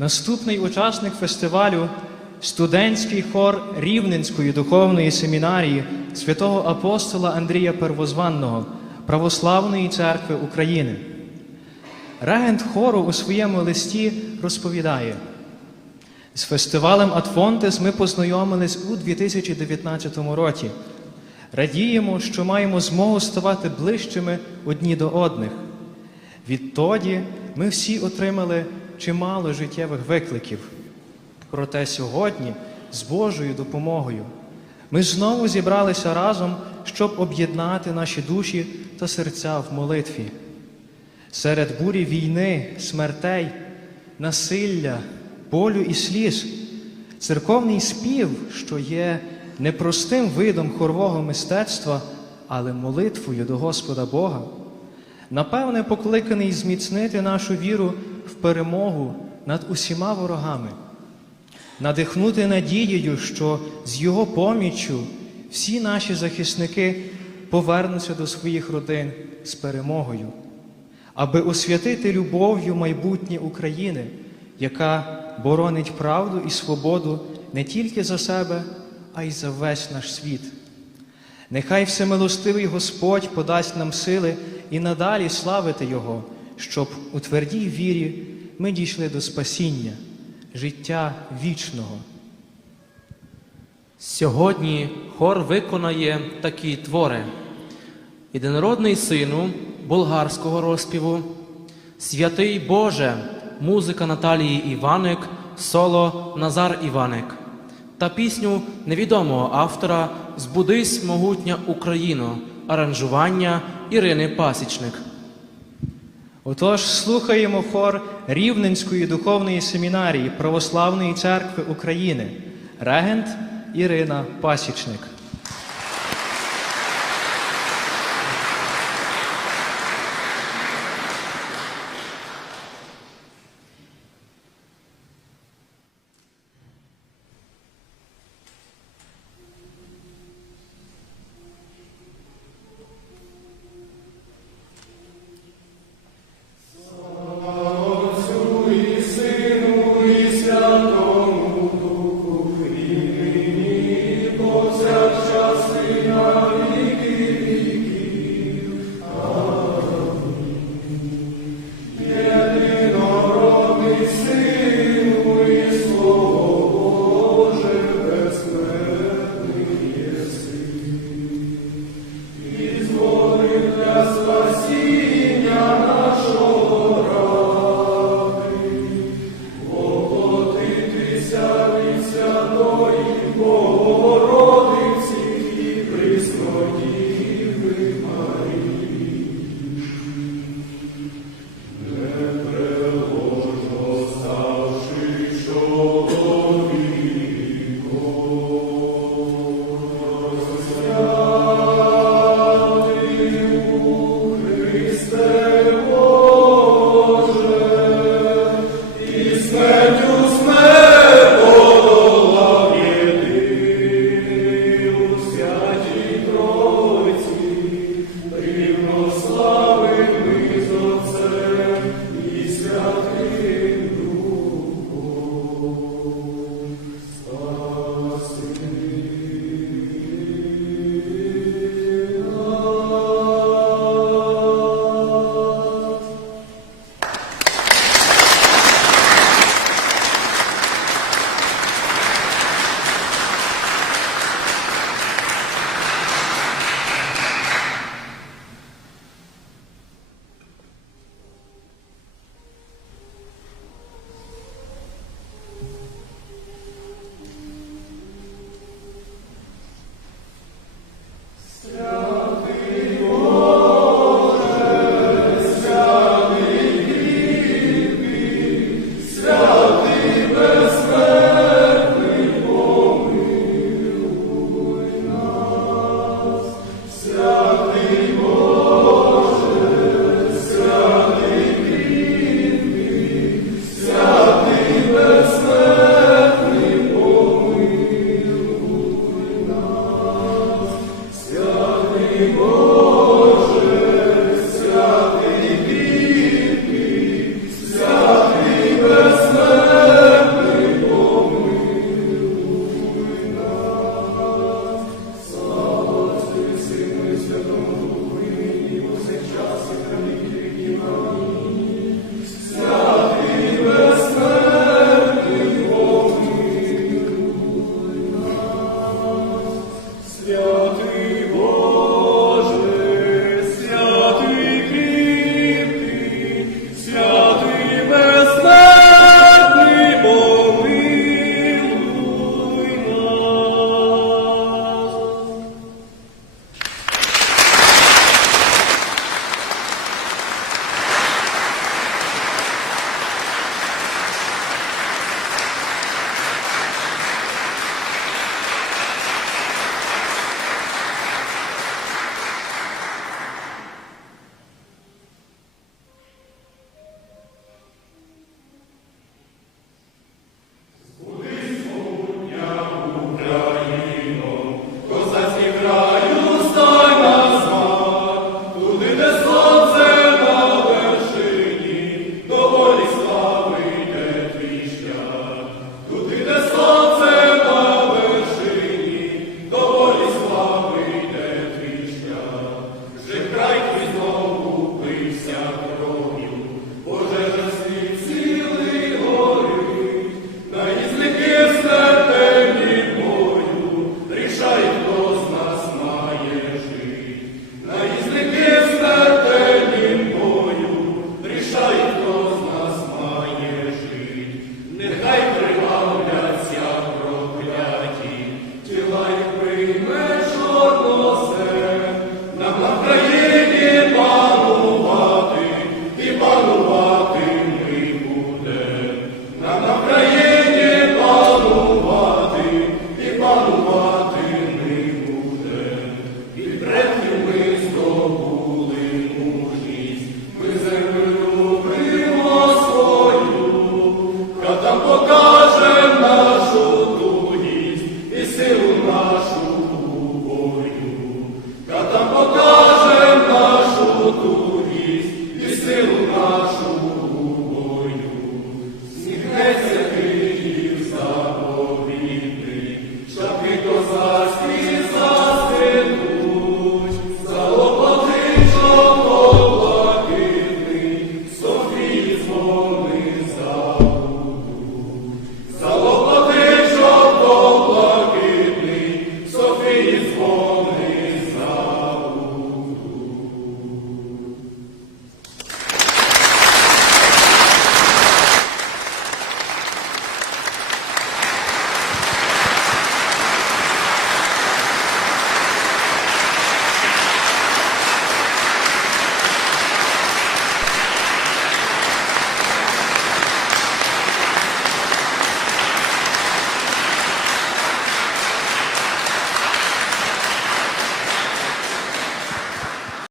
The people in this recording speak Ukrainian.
Наступний учасник фестивалю студентський хор Рівненської духовної семінарії святого апостола Андрія Первозванного Православної церкви України. Регент хору у своєму листі розповідає: з фестивалем Атфонтес ми познайомились у 2019 році. Радіємо, що маємо змогу ставати ближчими одні до одних. Відтоді ми всі отримали чимало життєвих викликів. Проте сьогодні, з Божою допомогою, ми знову зібралися разом, щоб об'єднати наші душі та серця в молитві. Серед бурі війни, смертей, насилля, болю і сліз, церковний спів, що є непростим видом хорового мистецтва, але молитвою до Господа Бога, напевне, покликаний зміцнити нашу віру в перемогу над усіма ворогами, надихнути надією, що з Його поміччю всі наші захисники повернуться до своїх родин з перемогою, аби освятити любов'ю майбутнє України, яка боронить правду і свободу не тільки за себе, а й за весь наш світ. Нехай всемилостивий Господь подасть нам сили і надалі славити Його, щоб у твердій вірі ми дійшли до спасіння, життя вічного. Сьогодні хор виконає такі твори: Єдинородний сину болгарського розпіву, Святий Боже, музика Наталії Іваник, соло Назар Іваник та пісню невідомого автора Збудись могутня Україно, аранжування Ірини Пасічник. Отож, слухаємо хор Рівненської духовної семінарії Православної церкви України, регент Ірина Пасічник.